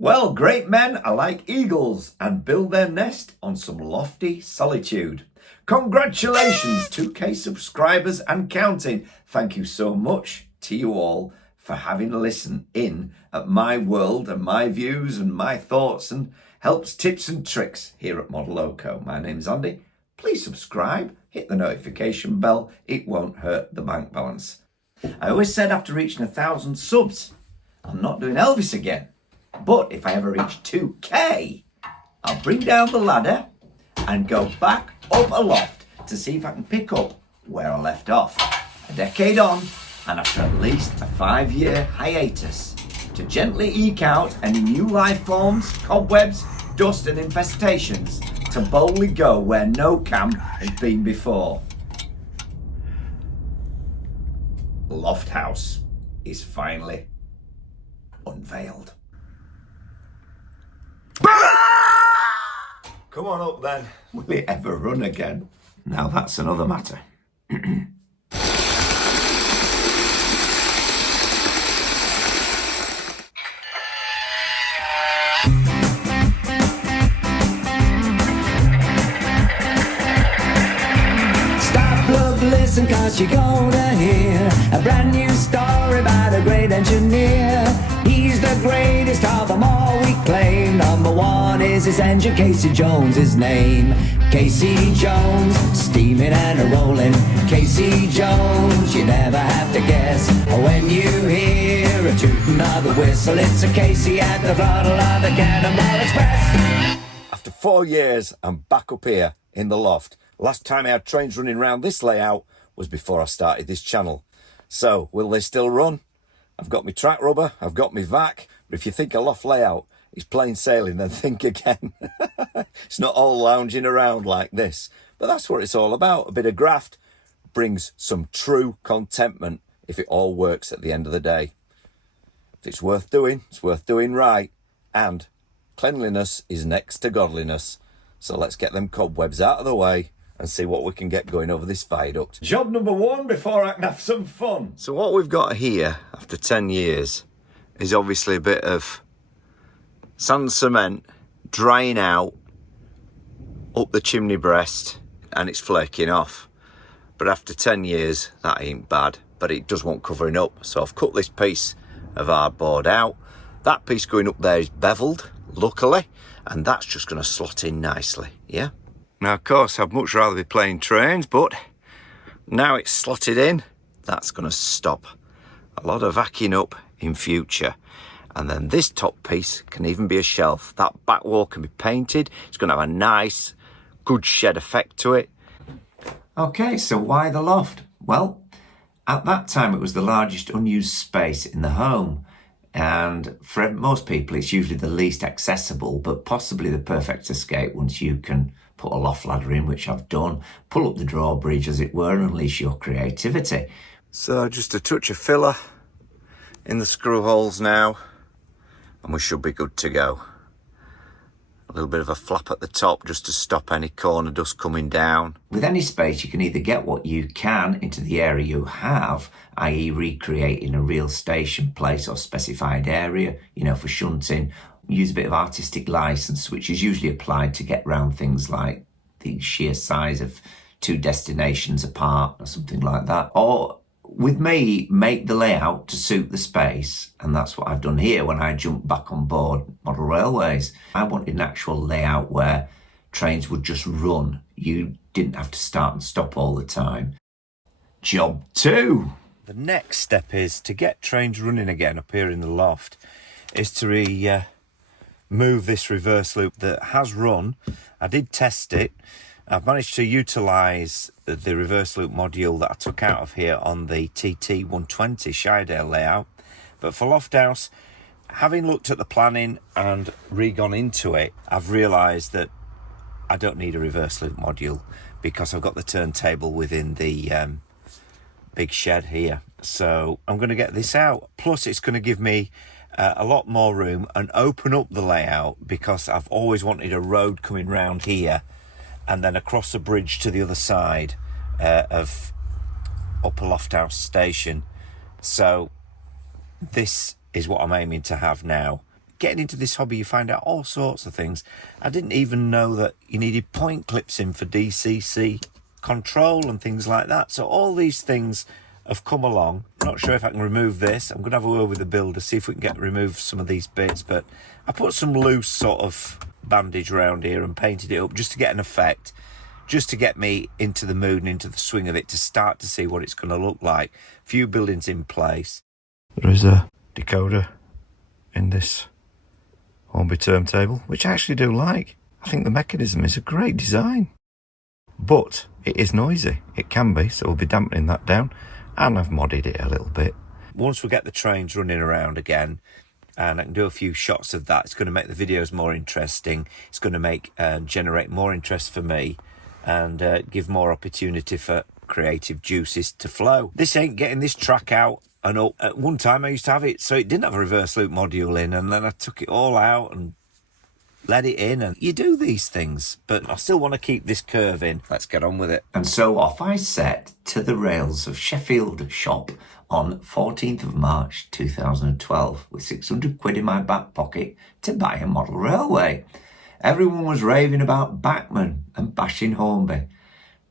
Well, great men are like eagles and build their nest on some lofty solitude. Congratulations, 2K subscribers and counting. Thank you so much to you all for having a listen in at my world and my views and my thoughts and helps, tips and tricks here at Modeloco. My name's Andy. Please subscribe, hit the notification bell. It won't hurt the bank balance. I always said after reaching 1,000 subs, I'm not doing Elvis again. But if I ever reach 2K, I'll bring down the ladder and go back up a loft to see if I can pick up where I left off. A decade on, and after at least a 5-year hiatus, to gently eke out any new life forms, cobwebs, dust and infestations, to boldly go where no cam has been before. Lofthouse is finally unveiled. Come on up then. Will it ever run again? Now that's another matter. Stop, look, listen, cause you're gonna hear a brand new story about a great engineer. He's the greatest of them all, we claim. Number one is his engine, Casey Jones, his name. Casey Jones, steaming and a-rolling. Casey Jones, you never have to guess. When you hear a tooting of the whistle, it's a Casey at the throttle of the Cannonball Express. After 4 years, I'm back up here in the loft. Last time I had trains running around this layout was before I started this channel. So, will they still run? I've got my track rubber, I've got my vac, but if you think a loft layout is plain sailing, then think again. It's not all lounging around like this, but that's what it's all about. A bit of graft brings some true contentment if it all works at the end of the day. If it's worth doing right, and cleanliness is next to godliness. So let's get them cobwebs out of the way and see what we can get going over this viaduct. Job number one before I can have some fun. So what we've got here after 10 years is obviously a bit of sand cement drying out up the chimney breast and it's flaking off. But after 10 years, that ain't bad, but it does want covering up. So I've cut this piece of hardboard out. That piece going up there is beveled, luckily, and that's just going to slot in nicely, yeah? Now, of course, I'd much rather be playing trains, but now it's slotted in, that's going to stop a lot of vacking up in future. And then this top piece can even be a shelf. That back wall can be painted. It's going to have a nice, good shed effect to it. Okay, so why the loft? Well, at that time it was the largest unused space in the home. And for most people, it's usually the least accessible, but possibly the perfect escape once you can put a loft ladder in, which I've done, pull up the drawbridge, as it were, and unleash your creativity. So just a touch of filler in the screw holes now, and we should be good to go. A little bit of a flap at the top just to stop any corner dust coming down. With any space, you can either get what you can into the area you have, i.e. recreating a real station place or specified area, for shunting. Use a bit of artistic license, which is usually applied to get round things like the sheer size of 2 destinations apart or something like that. Or with me, make the layout to suit the space. And that's what I've done here when I jumped back on board Model Railways. I wanted an actual layout where trains would just run. You didn't have to start and stop all the time. Job 2. The next step is to get trains running again up here in the loft, is to move this reverse loop that has run. I did test it. I've managed to utilise the reverse loop module that I took out of here on the TT120 Shiredale layout. But for Lofthouse, having looked at the planning and re-gone into it, I've realised that I don't need a reverse loop module because I've got the turntable within the big shed here. So I'm going to get this out. Plus it's going to give me a lot more room and open up the layout, because I've always wanted a road coming round here and then across the bridge to the other side of Up A Loft House station. So this is what I'm aiming to have now. getting into this hobby, you find out all sorts of things. I didn't even know that you needed point clips in for DCC control and things like that. So all these things have come along. I'm not sure if I can remove this. I'm going to have a word with the builder, see if we can remove some of these bits. But I put some loose sort of bandage around here and painted it up just to get an effect, just to get me into the mood and into the swing of it, to start to see what it's going to look like. Few buildings in place. There is a decoder in this Hornby turntable, which I actually do like. I think the mechanism is a great design. But it is noisy. It can be, so we'll be dampening that down. And I've modded it a little bit. Once we get the trains running around again, and I can do a few shots of that, it's going to make the videos more interesting. It's going to make generate more interest for me, and give more opportunity for creative juices to flow. This ain't getting this track out and up. At one time I used to have it so it didn't have a reverse loop module in, and then I took it all out and let it in, and you do these things, but I still want to keep this curve in. Let's get on with it. And so off I set to the rails of Sheffield shop on 14th of March 2012 with 600 quid in my back pocket to buy a model railway. Everyone was raving about Bachmann and bashing Hornby.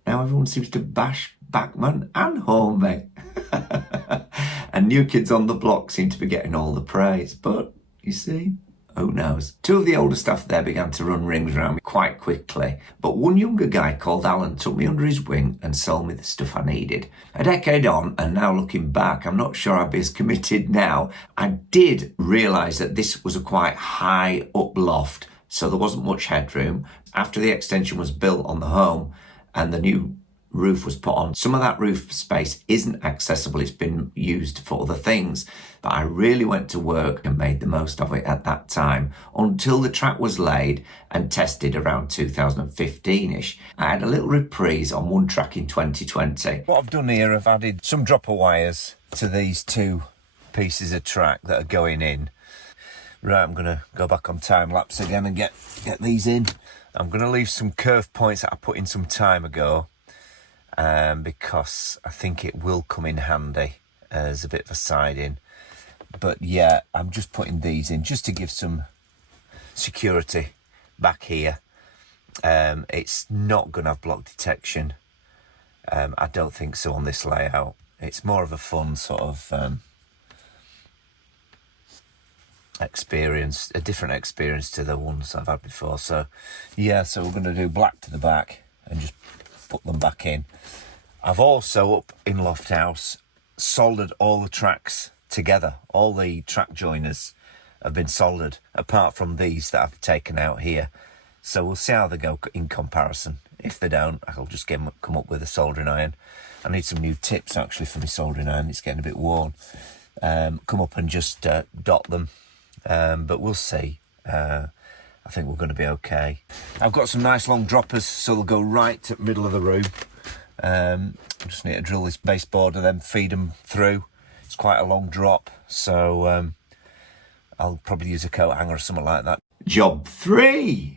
Now everyone seems to bash Bachmann and Hornby. And new kids on the block seem to be getting all the praise. But, you see, who knows? Two of the older staff there began to run rings around me quite quickly. But one younger guy called Alan took me under his wing and sold me the stuff I needed. A decade on, and now looking back, I'm not sure I'd be as committed now. I did realise that this was a quite high up loft, so there wasn't much headroom. After the extension was built on the home and the new roof was put on, some of that roof space isn't accessible. It's been used for other things. But I really went to work and made the most of it at that time until the track was laid and tested around 2015-ish. I had a little reprise on one track in 2020. What I've done here, I've added some dropper wires to these two pieces of track that are going in. Right, I'm going to go back on time lapse again and get these in. I'm going to leave some curve points that I put in some time ago, because I think it will come in handy as a bit of a siding. But yeah, I'm just putting these in just to give some security back here. It's not going to have block detection. I don't think so on this layout. It's more of a fun sort of experience, a different experience to the ones I've had before. So yeah, so we're going to do black to the back and just put them back in. I've also, up in Lofthouse, soldered all the tracks together. All the track joiners have been soldered, apart from these that I've taken out here. So we'll see how they go in comparison. If they don't, I'll just come up with a soldering iron. I need some new tips actually for my soldering iron. It's getting a bit worn. Come up and just dot them. But we'll see. I think we're going to be okay. I've got some nice long droppers, so they'll go right to the middle of the room. Just need to drill this baseboard and then feed them through. It's quite a long drop, so I'll probably use a coat hanger or something like that. Job 3.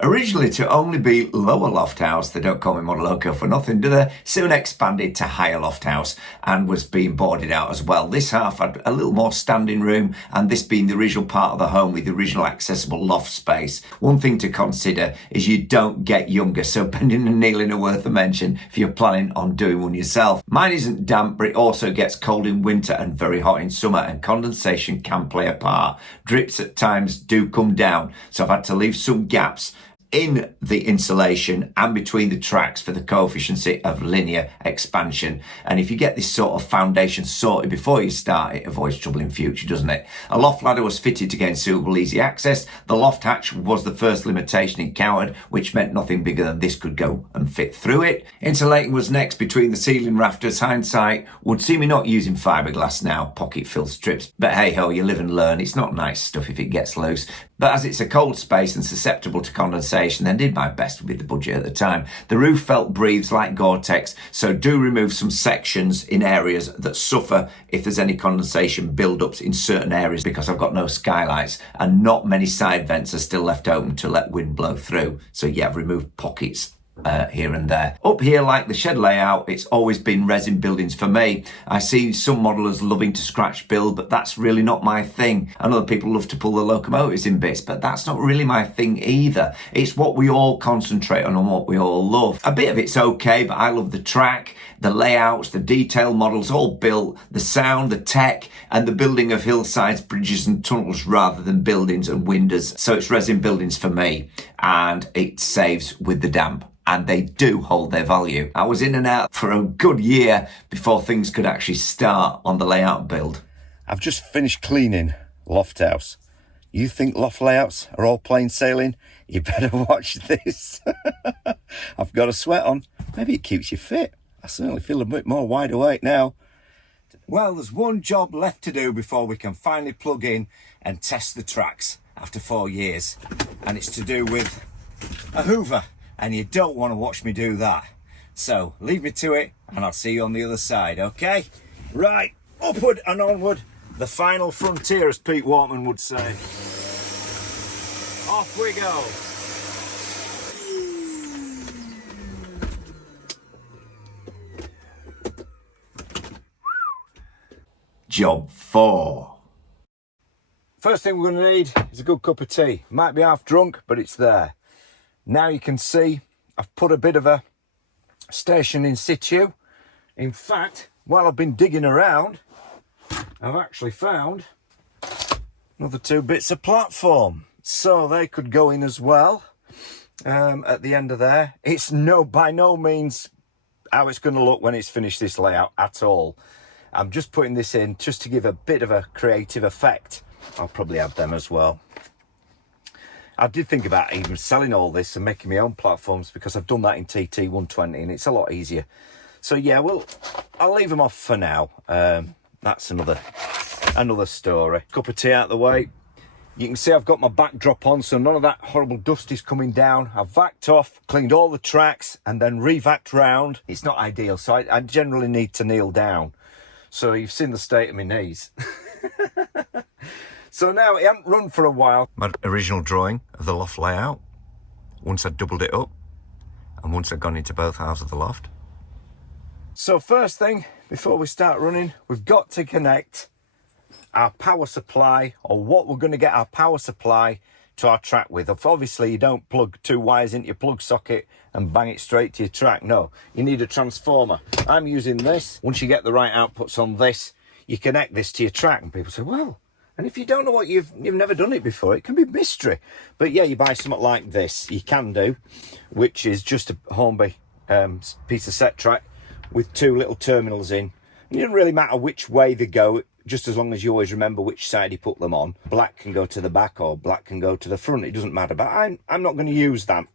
Originally to only be lower Lofthouse, they don't call me Modeloco for nothing, do they? Soon expanded to higher Lofthouse and was being boarded out as well. This half had a little more standing room, and this being the original part of the home with the original accessible loft space. One thing to consider is you don't get younger, so bending and kneeling are worth a mention if you're planning on doing one yourself. Mine isn't damp, but it also gets cold in winter and very hot in summer, and condensation can play a part. Drips at times do come down, so I've had to leave some gaps in the insulation and between the tracks for the coefficient of linear expansion. And if you get this sort of foundation sorted before you start, it avoids trouble in future, doesn't it? A loft ladder was fitted to gain suitable easy access. The loft hatch was the first limitation encountered, which meant nothing bigger than this could go and fit through it. Insulating was next between the ceiling rafters. Hindsight would see me not using fiberglass now, pocket fill strips, but hey ho, you live and learn. It's not nice stuff if it gets loose. But as it's a cold space and susceptible to condensation, then did my best with the budget at the time. The roof felt breathes like Gore-Tex, so do remove some sections in areas that suffer if there's any condensation build-ups in certain areas, because I've got no skylights and not many side vents are still left open to let wind blow through. So yeah, I've removed pockets here and there. Up here, like the shed layout, it's always been resin buildings for me. I see some modelers loving to scratch build, but that's really not my thing. And other people love to pull the locomotives in bits, but that's not really my thing either. It's what we all concentrate on and what we all love. A bit of it's okay, but I love the track, the layouts, the detail models all built, the sound, the tech, and the building of hillsides, bridges and tunnels rather than buildings and windows. So it's resin buildings for me, and it saves with the damp. And they do hold their value. I was in and out for a good year before things could actually start on the layout build. I've just finished cleaning Lofthouse. You think loft layouts are all plain sailing? You better watch this. I've got a sweat on. Maybe it keeps you fit. I certainly feel a bit more wide awake now. Well, there's one job left to do before we can finally plug in and test the tracks after 4 years. And it's to do with a hoover. And you don't want to watch me do that. So leave me to it and I'll see you on the other side, okay? Right, upward and onward. The final frontier, as Pete Wartman would say. Off we go. Job 4. First thing we're going to need is a good cup of tea. Might be half drunk, but it's there. Now you can see I've put a bit of a station in situ. In fact, while I've been digging around, I've actually found another 2 bits of platform. So they could go in as well at the end of there. It's by no means how it's going to look when it's finished, this layout, at all. I'm just putting this in just to give a bit of a creative effect. I'll probably add them as well. I did think about even selling all this and making my own platforms because I've done that in TT 120 and it's a lot easier. So yeah, well, I'll leave them off for now. That's another story. Cup of tea out of the way. You can see I've got my backdrop on, so none of that horrible dust is coming down. I've vacked off, cleaned all the tracks, and then re-vacked round. It's not ideal, so I generally need to kneel down. So you've seen the state of my knees. So now it hasn't run for a while. My original drawing of the loft layout, once I'd doubled it up, and once I'd gone into both halves of the loft. So first thing, before we start running, we've got to connect our power supply, or what we're going to get our power supply to our track with. Obviously you don't plug 2 wires into your plug socket and bang it straight to your track. No, you need a transformer. I'm using this. Once you get the right outputs on this, you connect this to your track, and people say, well, and if you don't know what you've never done it before, it can be mystery. But yeah, you buy something like this, you can do, which is just a Hornby piece of set track with 2 little terminals in. It doesn't really matter which way they go, just as long as you always remember which side you put them on. Black can go to the back or black can go to the front, it doesn't matter. But I'm not going to use that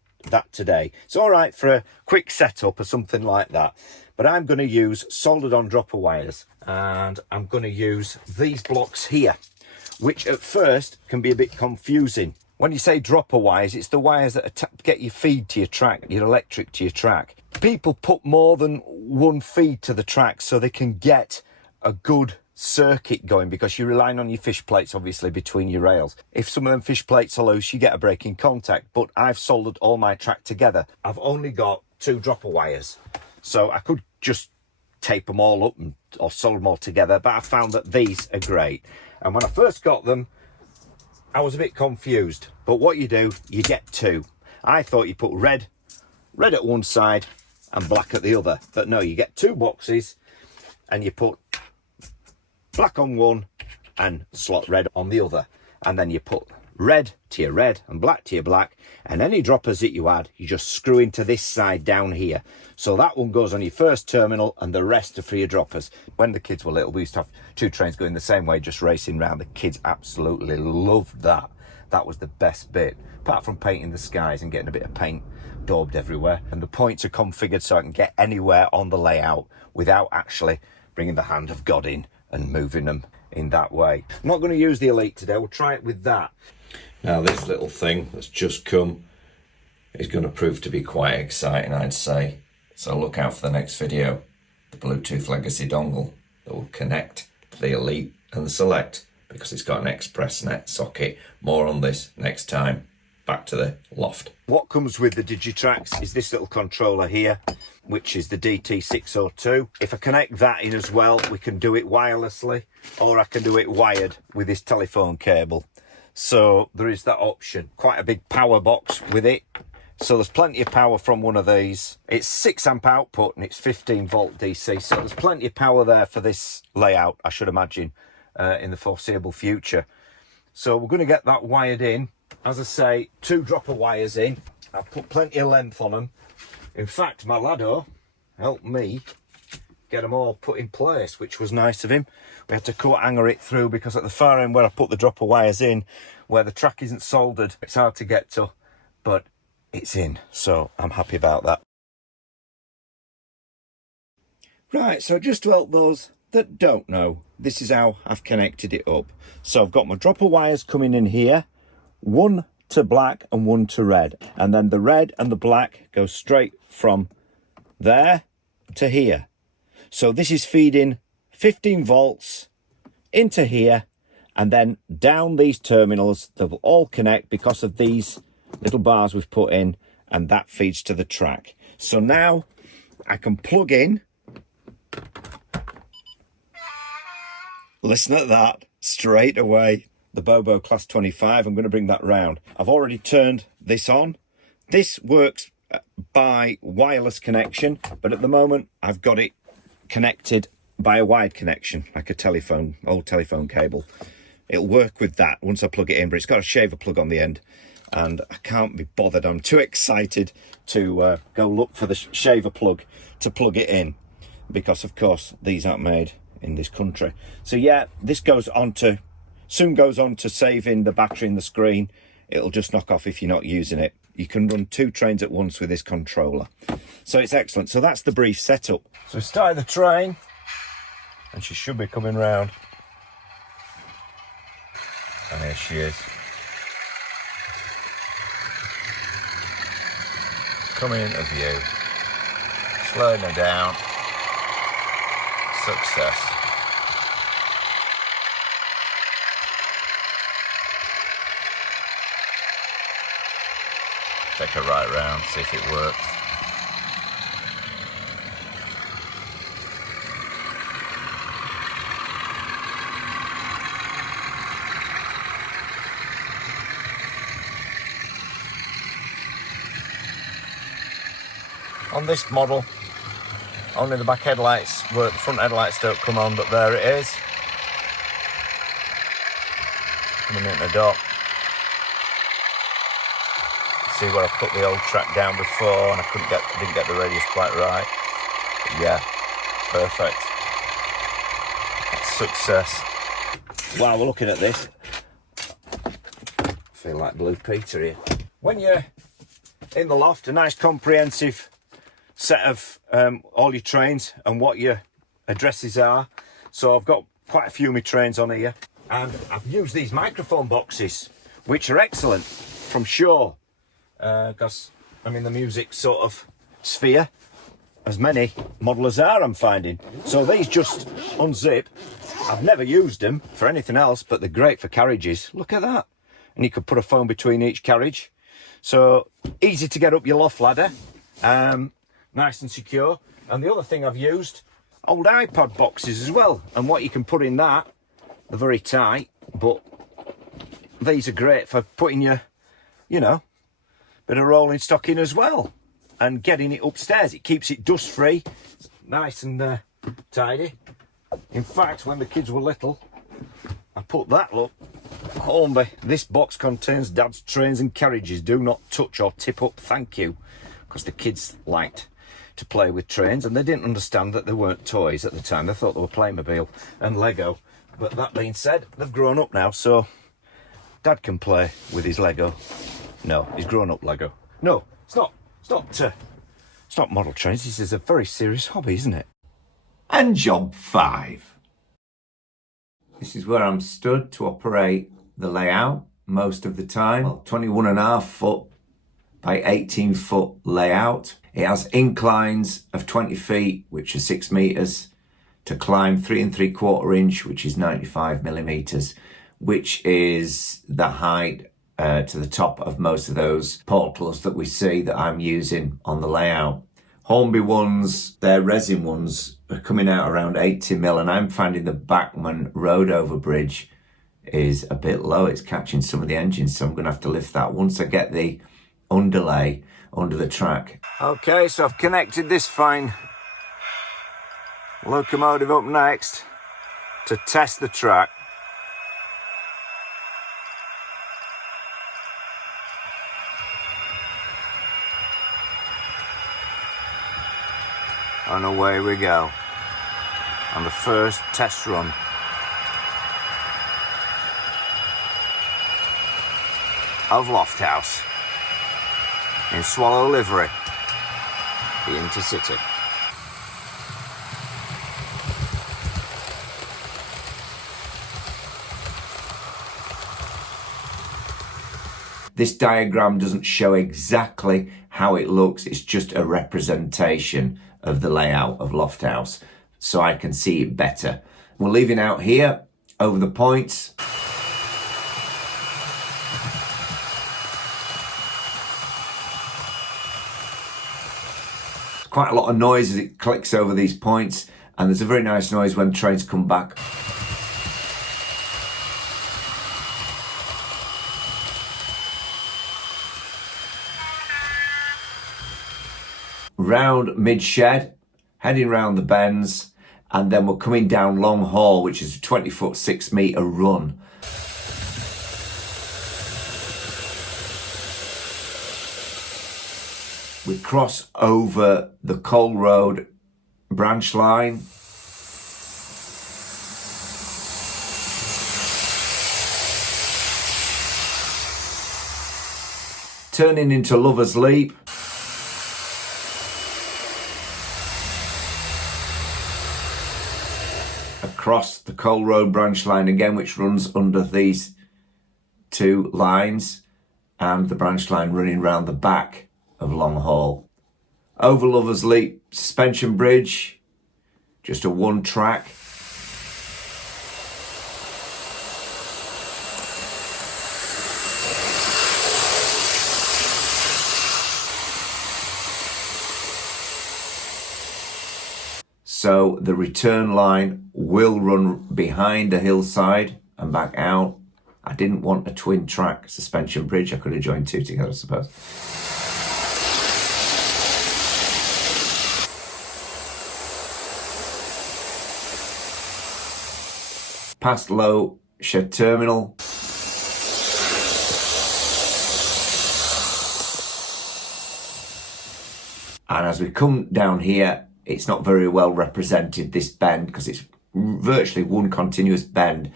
today. It's all right for a quick setup or something like that. But I'm going to use soldered on dropper wires, and I'm going to use these blocks here, which at first can be a bit confusing. When you say dropper wires, it's the wires that get your feed to your track, your electric to your track. People put more than one feed to the track so they can get a good circuit going, because you're relying on your fish plates, obviously, between your rails. If some of them fish plates are loose, you get a break in contact. But I've soldered all my track together. I've only got 2 dropper wires, so I could just tape them all up or solder them all together, but I found that these are great. And when I first got them, I was a bit confused. But what you do, you get 2. I thought you put red at one side and black at the other. But no, you get 2 boxes and you put black on one and slot red on the other. And then you put red to your red and black to your black. And any droppers that you add, you just screw into this side down here. So that one goes on your first terminal and the rest are for your droppers. When the kids were little, we used to have 2 trains going the same way, just racing around. The kids absolutely loved that. That was the best bit, apart from painting the skies and getting a bit of paint daubed everywhere. And the points are configured so I can get anywhere on the layout without actually bringing the hand of God in and moving them in that way. I'm not going to use the Elite today. We'll try it with that. Now this little thing that's just come is going to prove to be quite exciting, I'd say. So look out for the next video. The Bluetooth Legacy dongle that will connect the Elite and the Select, because it's got an Express Net socket. More on this next time. Bye. back to the loft. What comes with the Digitrax is this little controller here, which is the DT602. If I connect that in as well, we can do it wirelessly, or I can do it wired with this telephone cable. So there is that option. Quite a big power box with it. So there's plenty of power from one of these. It's 6 amp output and it's 15 volt DC. So there's plenty of power there for this layout, I should imagine, in the foreseeable future. So we're going to get that wired in. As I say, 2 dropper wires in. I've put plenty of length on them. In fact, my laddo helped me get them all put in place, which was nice of him. We had to coat hanger it through because at the far end where I put the dropper wires in, where the track isn't soldered, it's hard to get to, but it's in, so I'm happy about that. Right, so just to help those that don't know, this is how I've connected it up. So I've got my dropper wires coming in here, one to black and one to red, and then the red and the black go straight from there to here. So this is feeding 15 volts into here, and then down these terminals. They'll all connect because of these little bars we've put in, and that feeds to the track. So now I can plug in. Listen at that, straight away. The Bobo Class 25, I'm going to bring that round. I've already turned this on. This works by wireless connection, but at the moment I've got it connected by a wired connection, like a telephone, old telephone cable. It'll work with that once I plug it in, but it's got a shaver plug on the end, and I can't be bothered. I'm too excited to go look for the shaver plug to plug it in, because of course these aren't made in this country. So yeah, this soon goes on to saving the battery in the screen. It'll just knock off if you're not using it. You can run 2 trains at once with this controller. So it's excellent. So that's the brief setup. So we started the train, and she should be coming round. And here she is. Coming into view. Slowing her down. Success. Take her right round, see if it works. On this model, only the back headlights work, the front headlights don't come on, but there it is. Coming into the dock. See where I put the old track down before, and I didn't get the radius quite right. But yeah, perfect. That's success. While we're looking at this, I feel like Blue Peter here. When you're in the loft, a nice comprehensive set of all your trains and what your addresses are. So I've got quite a few of my trains on here, and I've used these microphone boxes, which are excellent, from Shaw. Because I'm in the music sort of sphere, as many modelers are, I'm finding. So these just unzip. I've never used them for anything else, but they're great for carriages. Look at that. And you could put a phone between each carriage. So easy to get up your loft ladder. Nice and secure. And the other thing I've used, old iPod boxes as well. And what you can put in that, they're very tight, but these are great for putting your, bit of rolling stock in as well, and getting it upstairs. It keeps it dust free, it's nice and tidy. In fact, when the kids were little, I put that, look, Hornby, this box contains Dad's trains and carriages, do not touch or tip up, thank you. Because the kids liked to play with trains, and they didn't understand that they weren't toys at the time. They thought they were Playmobil and Lego. But that being said, they've grown up now, so Dad can play with his Lego. No, he's grown up Lego. No, it's not model trains. This is a very serious hobby, isn't it? And job 5. This is where I'm stood to operate the layout most of the time. 21.5 foot by 18 foot layout. It has inclines of 20 feet, which are 6 meters, to climb 3 3/4 inch, which is 95 millimeters, which is the height to the top of most of those portals that we see that I'm using on the layout. Hornby ones, their resin ones, are coming out around 80mm, and I'm finding the Bachmann road over bridge is a bit low. It's catching some of the engines, so I'm going to have to lift that once I get the underlay under the track. Okay, so I've connected this fine locomotive up next to test the track. And away we go on the first test run. Of Lofthouse in Swallow livery, the Intercity. This diagram doesn't show exactly how it looks, it's just a representation of the layout of Lofthouse, so I can see it better. We're leaving out here over the points. Quite a lot of noise as it clicks over these points, and there's a very nice noise when trains come back. Round mid-shed, heading round the bends, and then we're coming down Long Hall, which is a 20-foot, 6-metre run. We cross over the Coal Road branch line. Turning into Lover's Leap. Across the Coal Road branch line again, which runs under these two lines, and the branch line running round the back of Long Hall. Over Lover's Leap suspension bridge, just a one track. So the return line will run behind the hillside and back out. I didn't want a twin track suspension bridge. I could have joined two together, I suppose. Past Low Shed Terminal. And as we come down here, it's not very well represented, this bend, because it's virtually one continuous bend.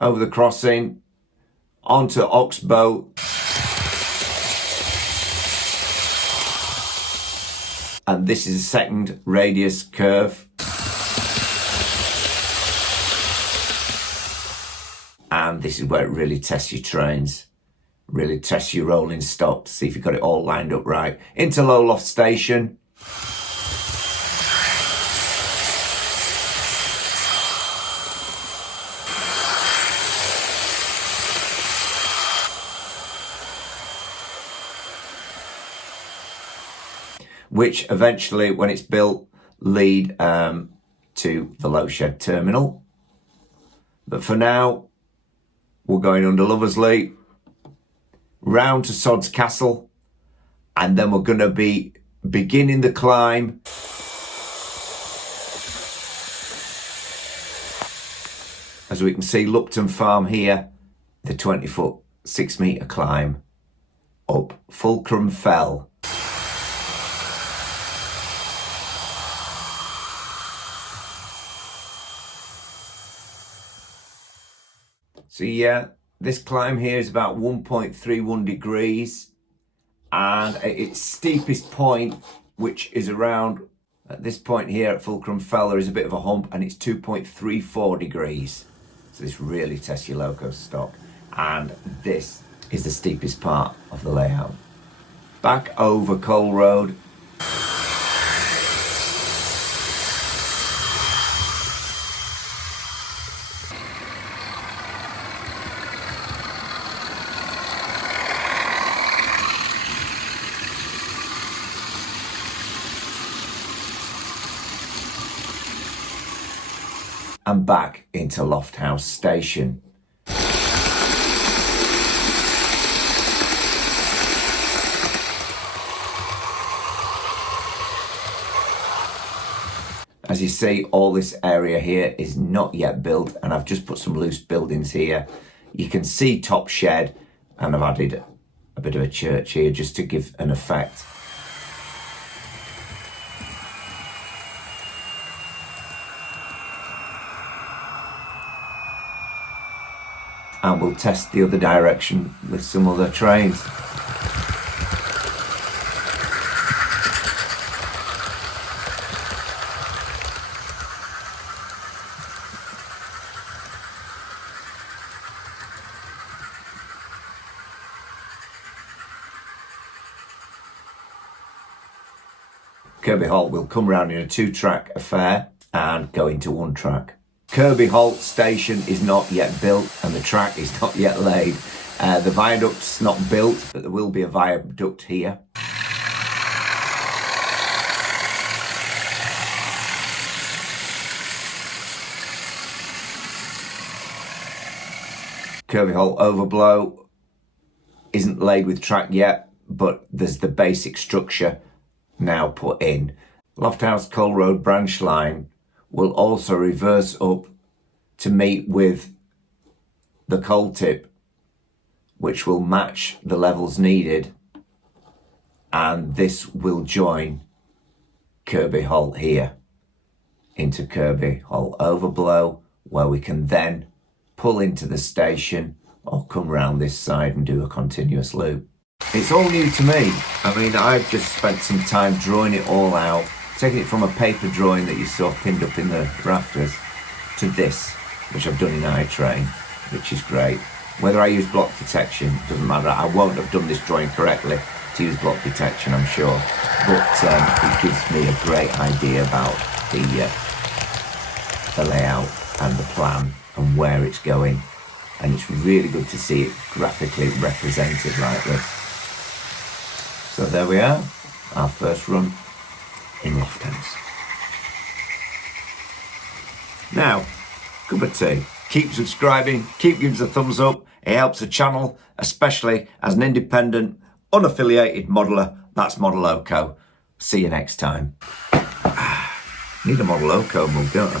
Over the crossing, onto Oxbow. And this is a second radius curve. And this is where it really tests your trains. Really tests your rolling stock to see if you've got it all lined up right. Into Low Loft Station. Which eventually, when it's built, lead to the Low Shed Terminal. But for now, we're going under Lover's Leap, round to Sod's Castle, and then we're going to be beginning the climb as we can see Lupton Farm here, the 20-foot, 6-metre climb up Fulcrum Fell. So yeah, this climb here is about 1.31 degrees, and at its steepest point, which is around at this point here at Fulcrum Fell, there is a bit of a hump, and it's 2.34 degrees. So this really tests your loco stock, and this is the steepest part of the layout. Back over Coal Road. and back into Lofthouse station. As you see, all this area here is not yet built, and I've just put some loose buildings here. You can see top shed, and I've added a bit of a church here just to give an effect. And we'll test the other direction with some other trains. Kirby Halt will come round in a 2-track affair and go into 1 track. Kirby Halt station is not yet built and the track is not yet laid. The viaduct's not built, but there will be a viaduct here. Kirby Halt overblow isn't laid with track yet, but there's the basic structure now put in. Lofthouse Coal Road branch line will also reverse up to meet with the coal tip, which will match the levels needed, and this will join Kirby Halt here into Kirby Halt overblow, where we can then pull into the station or come round this side and do a continuous loop. It's all new to me. I mean, I've just spent some time drawing it all out, taking it from a paper drawing that you saw pinned up in the rafters to this, which I've done in iTrain, which is great. Whether I use block detection, doesn't matter. I won't have done this drawing correctly to use block detection, I'm sure. But it gives me a great idea about the layout and the plan and where it's going. And it's really good to see it graphically represented like this. So there we are, our first run in Lofthouse. Now, cup of tea. Keep subscribing, keep giving us a thumbs up. It helps the channel, especially as an independent, unaffiliated modeller. That's Modeloco. See you next time. Need a Modeloco mug, don't I?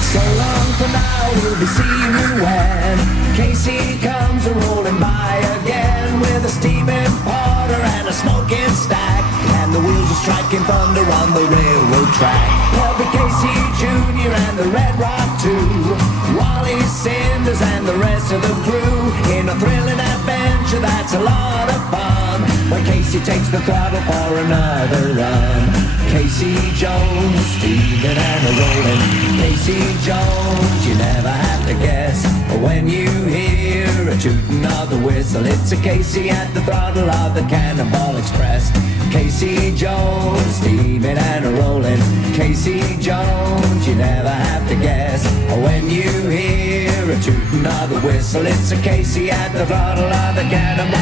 So long for now, we'll be seeing you when Casey comes rolling by again with a steaming porter and a smoking stack, and the wheels are striking thunder on the railroad track. There'll be Casey Jr. and the Red Rock too, Wally Cinders and the rest of the crew in a thrilling adventure that's a lot of fun. When Casey takes the throttle for another run. Casey Jones, steaming and a-rolling. Casey Jones, you never have to guess. When you hear a tooting of the whistle, it's a Casey at the throttle of the Cannonball Express. Casey Jones, steaming and a-rolling. Casey Jones, you never have to guess. When you hear a tooting of the whistle, it's a Casey at the throttle of the Cannonball